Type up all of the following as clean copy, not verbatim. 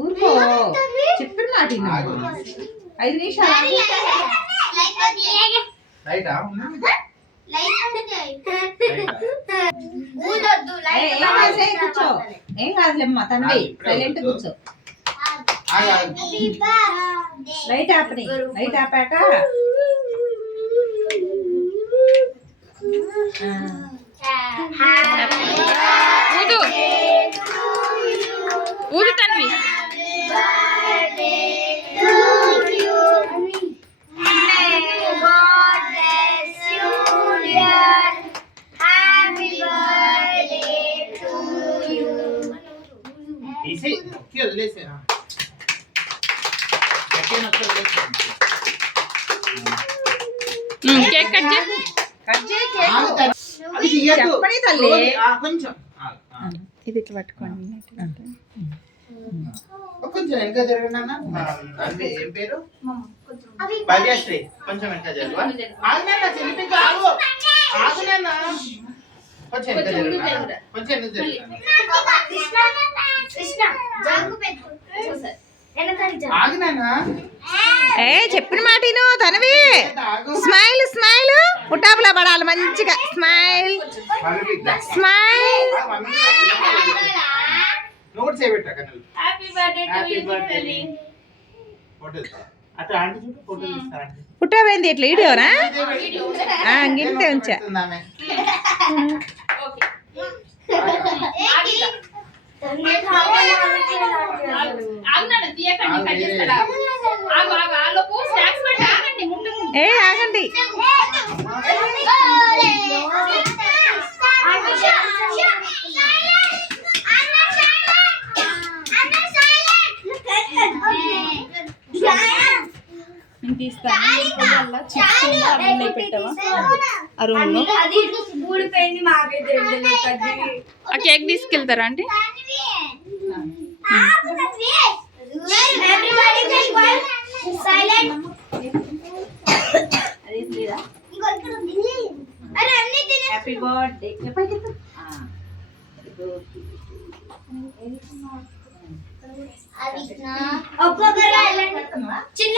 ఊరుకో చెప్పిన మాట 5 నిమిషాలు కూర్చో ఏం కాదులేమ్మా తండ్రి సైలెంట్ కూర్చో లైట్ ఆపని లైట్ ఆపాక ఊదు ఊదు తన్వి కేక్ కట్ చేయి చెప్పని తల్లి కొంచెం ఇది ఇట్లా పట్టుకోండి కొంచెం వెనక జరగండి అన్న. ఏం పేరు? భాగ్యశ్రీ. కొంచెం వెనక జరుగు. ఆగునన్నా చెల్లిపికి ఆగు. ఆగునన్నా. కొంచెం వెనక జరుగు. కొంచెం వెనక జరుగు. ఆగునన్నా. ఏ చెప్పిన మాట తనవి స్మైల్ స్మైల్ పుట్టాపులా పడాలి మంచిగా స్మైల్ స్మైల్ నోట్స్ చేయబెట్టా కన్నలు. Happy birthday to you birthday. Photo అటు ఆంటీ చూడు ఫోటో తీస్తా ఆంటీ. పుట్టాపోయింది ఇట్లా వీడియోనా గిట్టే ఉంచా ఏ ఆగండి ఆ కేక్ తీసుకెళ్తారా అంటే హ్యాపీ బర్త్డే చిన్న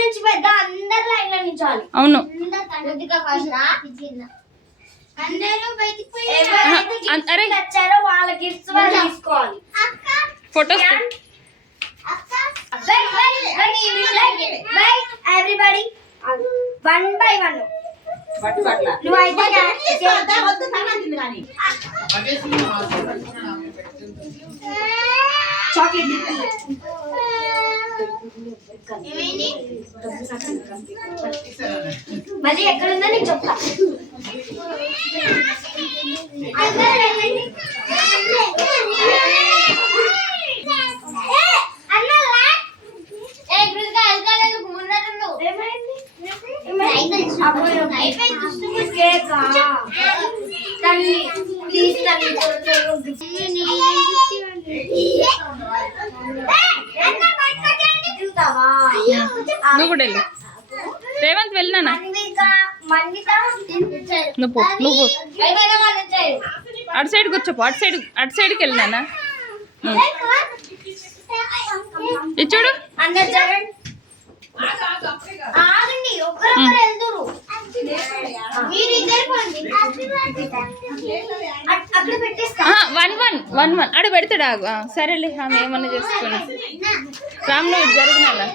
నుంచి పెద్ద అందరు లైన్ లో నిల్చోవాలి. అవును అందరూ వచ్చారో వాళ్ళ గిఫ్ట్స్ వాళ్ళు తీసుకోవాలి. ఫోటోస్ ఎవ్రీబడి 1 by 1 నువ్వైతే చాక్లెట్ మళ్ళీ ఎక్కడుందో నీకు చెప్తా. నువ్వు కూడా వెళ్ళు రేవంత్ వెళ్ళినా నువ్వు నువ్వు అటు సైడ్ కూర్చోపో అటు సైడ్కి వెళ్ళినా ఇది చూడు వన్ అడు పెడతాడు ఆగు సరేలే ఆమె ఏమన్నా చేసుకుని రామ్ను ఇటు జరుగునా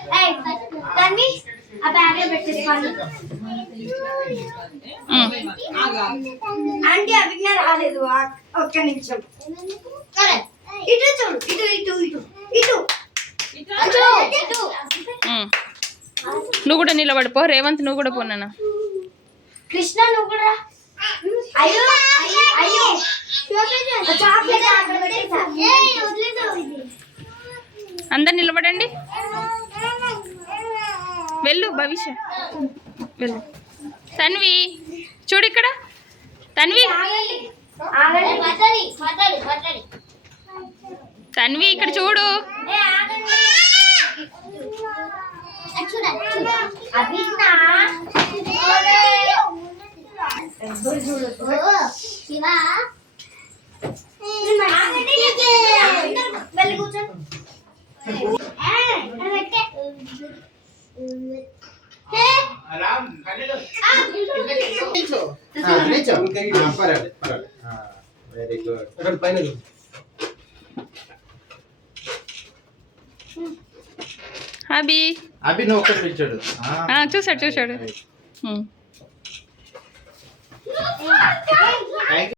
ఆంటీ అభిజ్ఞ రాలేదు ఒక్క నిమిషం ఇటు చూడు ఇటు ఇటు ఇటు ఇటు నువ్వు కూడా నిలబడిపో రేవంత్ నువ్వు కూడా పోనా కృష్ణ నువ్వు కూడా అయ్యో అయ్యో చాక్లెట్ అక్కడ పెట్టేసా అందరు నిలబడండి వెళ్ళు భవిష్య వెళ్ళు తన్వి చూడు ఇక్కడ తన్వి తన్వి ఇక్కడ చూడు శివ రామ్ కన్నీళ్ళు. నిల్చో. నిల్చో. పర్వాలేదు పర్వాలేదు. Very good. అక్కడ పైన అభి అభి నువ్వు ఒక్కటి పిలిచాడు. చూసాడు థ్యాంక్